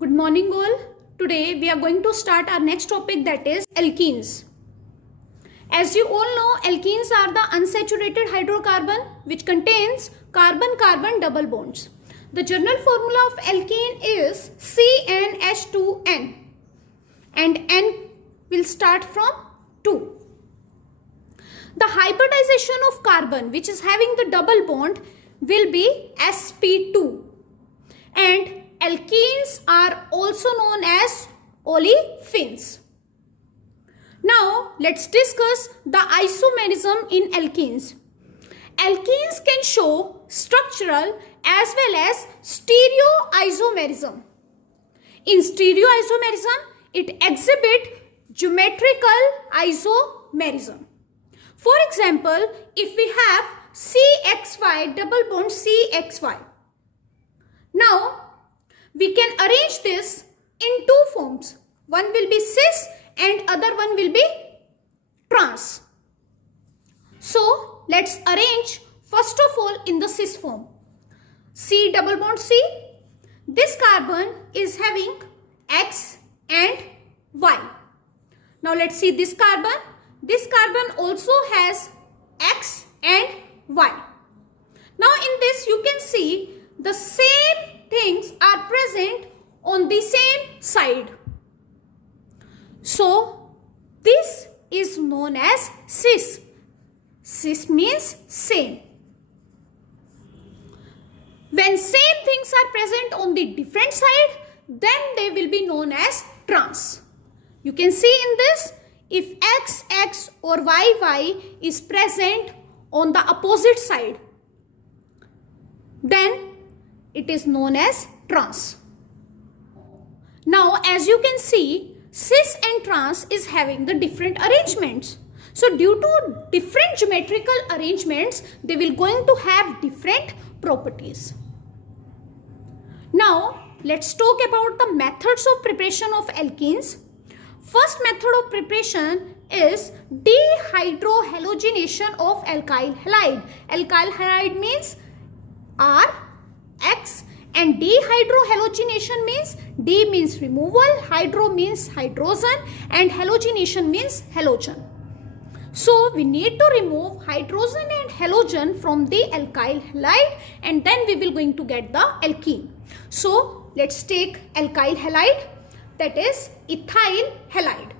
Good morning all. Today we are going to start our next topic, that is alkenes. As you all know, alkenes are the unsaturated hydrocarbon which contains carbon-carbon double bonds. The general formula of alkene is CnH2n and N will start from 2. The hybridization of carbon which is having the double bond will be sp2, and alkenes are also known as olefins. Now let's discuss the isomerism in alkenes. Alkenes can show structural as well as stereoisomerism. In stereoisomerism, it exhibits geometrical isomerism. For example, if we have CXY, double bond CXY. Now, we can arrange this in two forms. One will be cis and other one will be trans. So, let's arrange first of all in the cis form. C double bond C. This carbon is having X and Y. Now, let's see this carbon. This carbon also has X and Y. Now, in this you can see the same things are present on the same side. So, this is known as cis. Cis means same. When same things are present on the different side, then they will be known as trans. You can see in this, if XX or YY is present on the opposite side, then it is known as trans. Now, as you can see, cis and trans is having the different arrangements. So, due to different geometrical arrangements, they will going to have different properties. Now, let's talk about the methods of preparation of alkenes. First method of preparation is dehydrohalogenation of alkyl halide. Alkyl halide means R, X, and dehydrohalogenation means D means removal, hydro means hydrogen, and halogenation means halogen. So, we need to remove hydrogen and halogen from the alkyl halide, and then we will going to get the alkene. So, let's take alkyl halide, that is ethyl halide.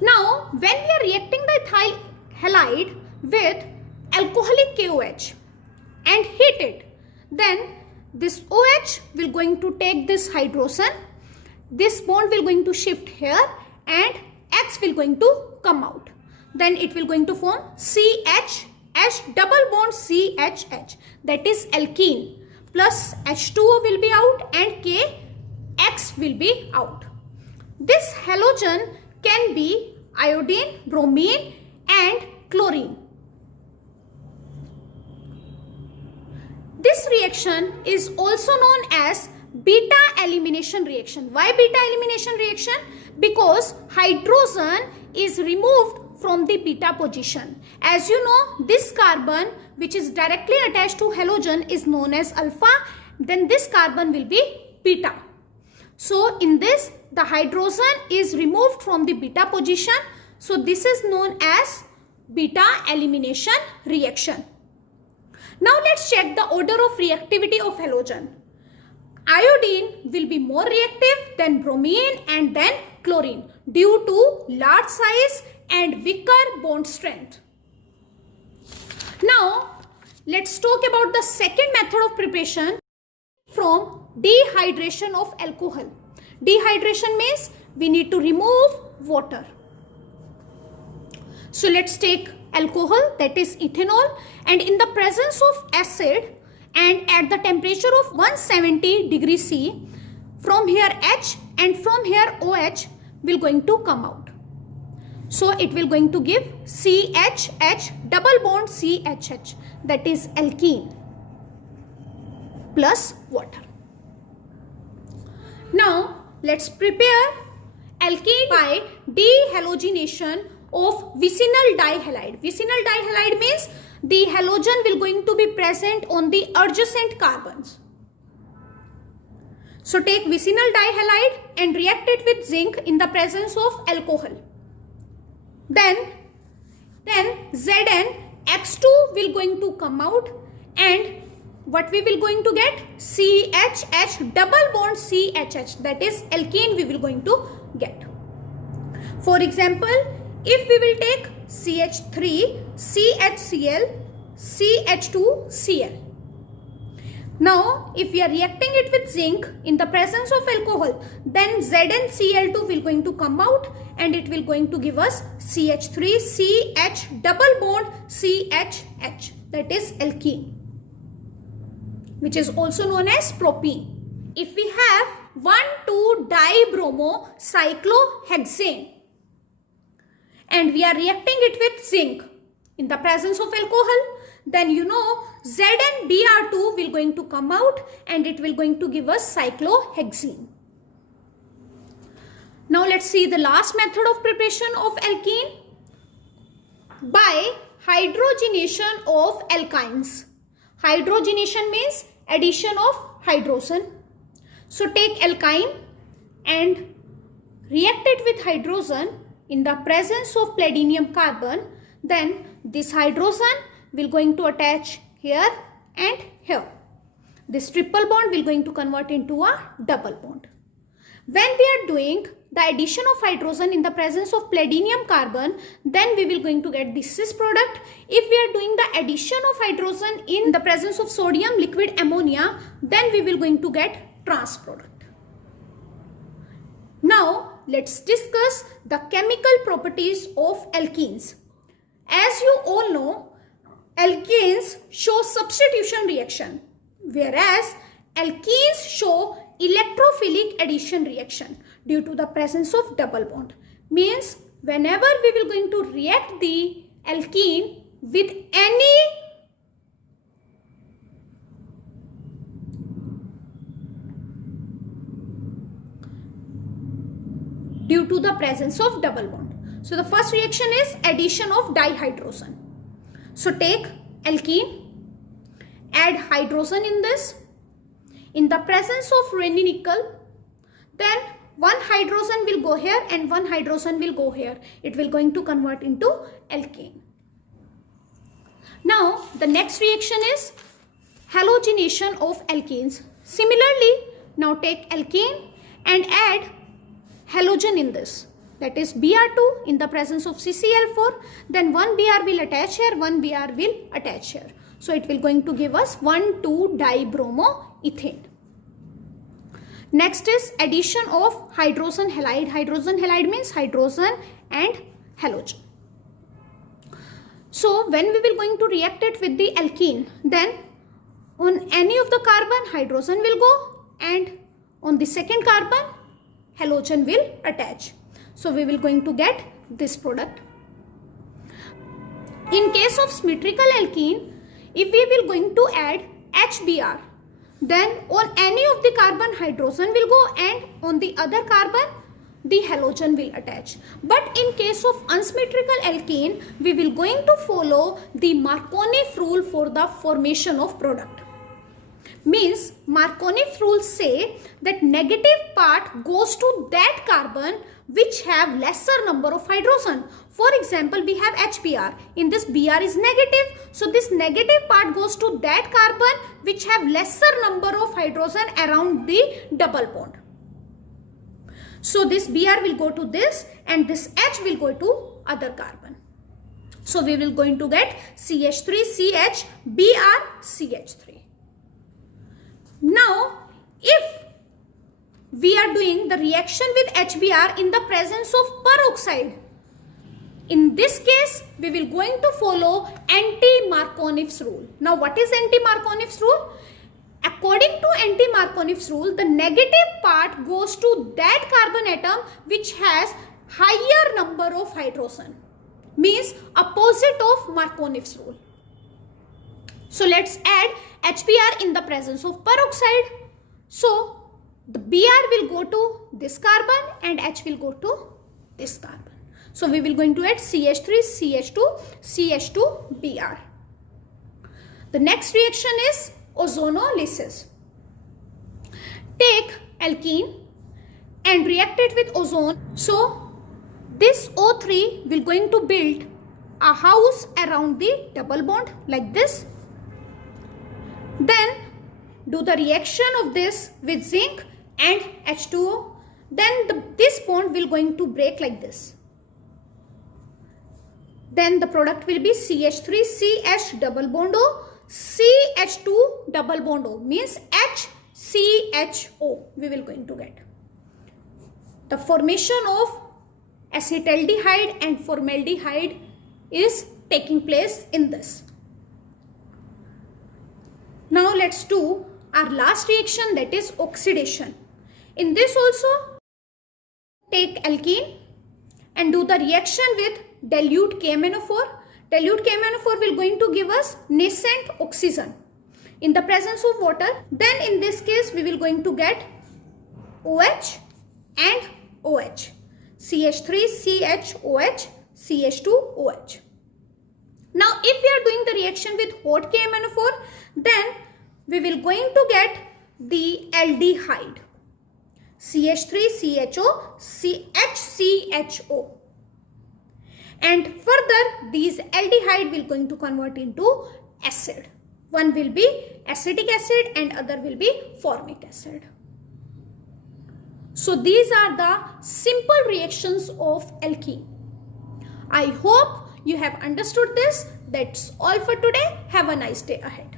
Now, when we are reacting the ethyl halide with alcoholic KOH and heat it, then this OH will going to take this hydrogen, this bond will going to shift here, and X will going to come out. Then it will going to form CH, H double bond CHH, that is alkene, plus H2O will be out and K, X will be out. This halogen can be iodine, bromine, and chlorine. This reaction is also known as beta elimination reaction. Why beta elimination reaction? Because hydrogen is removed from the beta position. As you know, this carbon which is directly attached to halogen is known as alpha, then this carbon will be beta. So, in this, the hydrogen is removed from the beta position. So, this is known as beta elimination reaction. Now, let's check the order of reactivity of halogen. Iodine will be more reactive than bromine and then chlorine due to large size and weaker bond strength. Now, let's talk about the second method of preparation from dehydration of alcohol. Dehydration means we need to remove water. So, let's take alcohol, that is ethanol, and in the presence of acid and at the temperature of 170 degrees C, from here H and from here OH will going to come out. So, it will going to give CHH double bond CHH, that is alkene plus water. Now, let's prepare alkene by dehalogenation of vicinal dihalide. Vicinal dihalide means the halogen will going to be present on the adjacent carbons. So take vicinal dihalide and react it with zinc in the presence of alcohol. Then ZnX2 will going to come out, and what we will going to get? CHH, double bond CHH, that is alkene we will going to get. For example, if we will take CH3, CHCl, CH2Cl. Now, if we are reacting it with zinc in the presence of alcohol, then ZnCl2 will going to come out, and it will going to give us CH3, CH, double bond CHH, that is alkene, which is also known as propene. If we have 1,2-dibromocyclohexane and we are reacting it with zinc in the presence of alcohol, then you know ZnBr2 will going to come out, and it will going to give us cyclohexene. Now let's see the last method of preparation of alkene, by hydrogenation of alkynes. Hydrogenation means addition of hydrogen. So take alkyne and react it with hydrogen in the presence of palladium carbon, then this hydrogen will going to attach here and here. This triple bond will going to convert into a double bond. When we are doing the addition of hydrogen in the presence of palladium carbon, then we will going to get this cis product. If we are doing the addition of hydrogen in the presence of sodium liquid ammonia, then we will going to get trans product. Now let's discuss the chemical properties of alkenes. As you all know, alkenes show substitution reaction, whereas alkenes show electrophilic addition reaction due to the presence of double bond. Means whenever we will going to react the alkene with any due to the presence of double bond. So the first reaction is addition of dihydrogen. So take alkene, add hydrogen in this. In the presence of nickel, then one hydrogen will go here and one hydrogen will go here. It will going to convert into alkane. Now the next reaction is halogenation of alkenes. Similarly, now take alkane and add halogen in this. That is Br2 in the presence of CCl4. Then one Br will attach here, one Br will attach here. So it will going to give us 1,2-dibromoethane. Next is addition of hydrogen halide. Hydrogen halide means hydrogen and halogen. So when we will going to react it with the alkene, then on any of the carbon hydrogen will go, and on the second carbon halogen will attach. So we will going to get this product. In case of symmetrical alkene, if we will going to add HBr, then on any of the carbon hydrogen will go, and on the other carbon the halogen will attach. But in case of unsymmetrical alkene, we will going to follow the Markovnik's rule for the formation of product. Means Markovnik's rule say that negative part goes to that carbon which have lesser number of hydrogen. For example, we have HBr. In this Br is negative. So this negative part goes to that carbon which have lesser number of hydrogen around the double bond. So this Br will go to this, and this H will go to other carbon. So we will going to get CH3CH Br CH3. Now if we are doing the reaction with HBr in the presence of peroxide, in this case we will going to follow anti-Markovnik's rule. Now what is anti-Markovnik's rule? According to anti-Markovnik's rule, the negative part goes to that carbon atom which has higher number of hydrogen. Means opposite of Markovnik's rule. So let's add HBr in the presence of peroxide. So the Br will go to this carbon and H will go to this carbon. So we will going to add CH3, CH2, CH2, Br. The next reaction is ozonolysis. Take alkene and react it with ozone. So this O3 will going to build a house around the double bond like this. Then do the reaction of this with zinc and H2O. Then this bond will going to break like this. Then the product will be CH3 CH double bond O, CH2 double bond O, means HCHO we will going to get. The formation of acetaldehyde and formaldehyde is taking place in this. Now let's do our last reaction, that is oxidation. In this also take alkene and do the reaction with dilute KMnO4. Dilute KMnO4 will going to give us nascent oxygen in the presence of water. Then in this case we will going to get OH and OH, CH3 CHOH, CH2OH. Now if we are doing the reaction with hot KMnO4, then we will going to get the aldehyde, CH3 CHO CHCHO, and further these aldehyde will going to convert into acid. One will be acetic acid and other will be formic acid. So these are the simple reactions of alkene. I hope you have understood this. That's all for today. Have a nice day ahead.